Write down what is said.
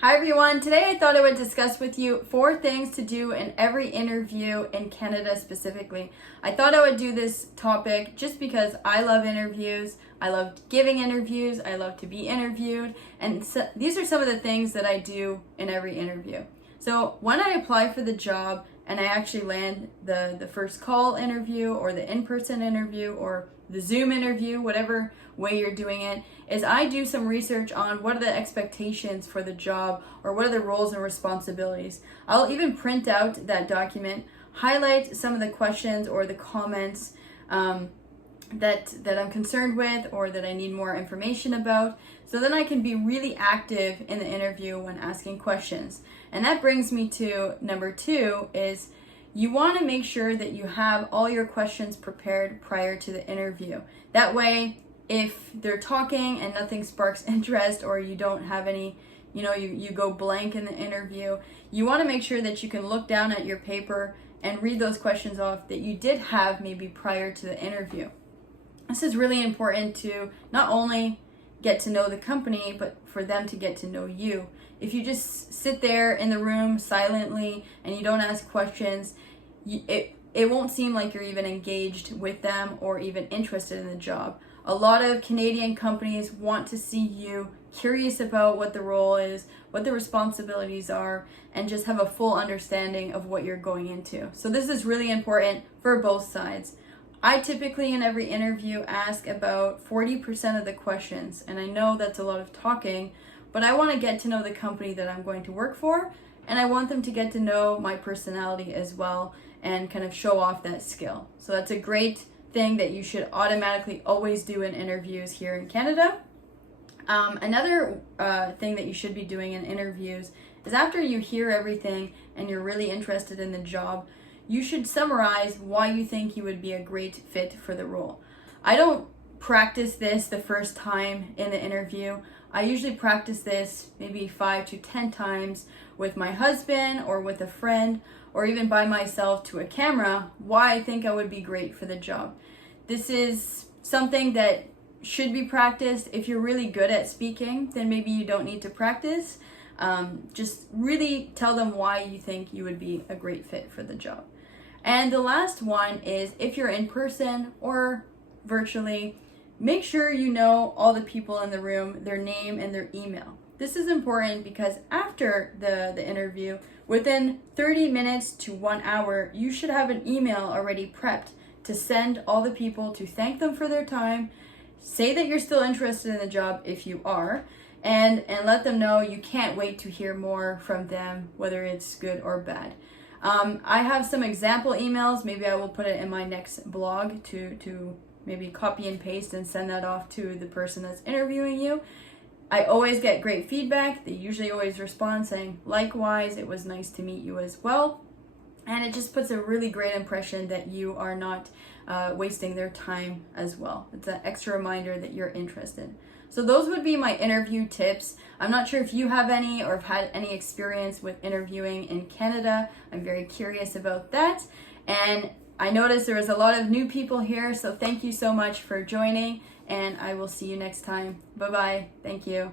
Hi everyone, today I thought I would discuss with you 4 things to do in every interview in Canada specifically. I thought I would do this topic just because I love interviews, I love giving interviews, I love to be interviewed, and these are some of the things that I do in every interview. So when I apply for the job and I actually land the first call interview or the in-person interview or the Zoom interview, whatever way you're doing it, is I do some research on what are the expectations for the job or what are the roles and responsibilities. I'll even print out that document, highlight some of the questions or the comments that I'm concerned with or that I need more information about, so then I can be really active in the interview when asking questions. And that brings me to number 2 is you want to make sure that you have all your questions prepared prior to the interview. That way, if they're talking and nothing sparks interest or you don't have any, you go blank in the interview, you want to make sure that you can look down at your paper and read those questions off that you did have maybe prior to the interview. This is really important to not only get to know the company, but for them to get to know you. If you just sit there in the room silently and you don't ask questions, it won't seem like you're even engaged with them or even interested in the job. A lot of Canadian companies want to see you curious about what the role is, what the responsibilities are, and just have a full understanding of what you're going into. So this is really important for both sides. I typically in every interview ask about 40% of the questions, and I know that's a lot of talking, but I want to get to know the company that I'm going to work for, and I want them to get to know my personality as well and kind of show off that skill. So that's a great thing that you should automatically always do in interviews here in Canada. Another thing that you should be doing in interviews is after you hear everything and you're really interested in the job, you should summarize why you think you would be a great fit for the role. I don't practice this the first time in the interview. I usually practice this maybe 5 to 10 times with my husband or with a friend or even by myself to a camera, why I think I would be great for the job. This is something that should be practiced. If you're really good at speaking, then maybe you don't need to practice. Just really tell them why you think you would be a great fit for the job. And the last one is if you're in person or virtually, make sure you know all the people in the room, their name and their email. This is important because after the interview, within 30 minutes to 1 hour, you should have an email already prepped to send all the people to thank them for their time, say that you're still interested in the job if you are, and let them know you can't wait to hear more from them, whether it's good or bad. I have some example emails. Maybe I will put it in my next blog to maybe copy and paste and send that off to the person that's interviewing you. I always get great feedback. They usually always respond saying, likewise, it was nice to meet you as well. And it just puts a really great impression that you are not wasting their time as well. It's an extra reminder that you're interested. So those would be my interview tips. I'm not sure if you have any or have had any experience with interviewing in Canada. I'm very curious about that. And I noticed there was a lot of new people here, so thank you so much for joining, and I will see you next time. Bye-bye. Thank you.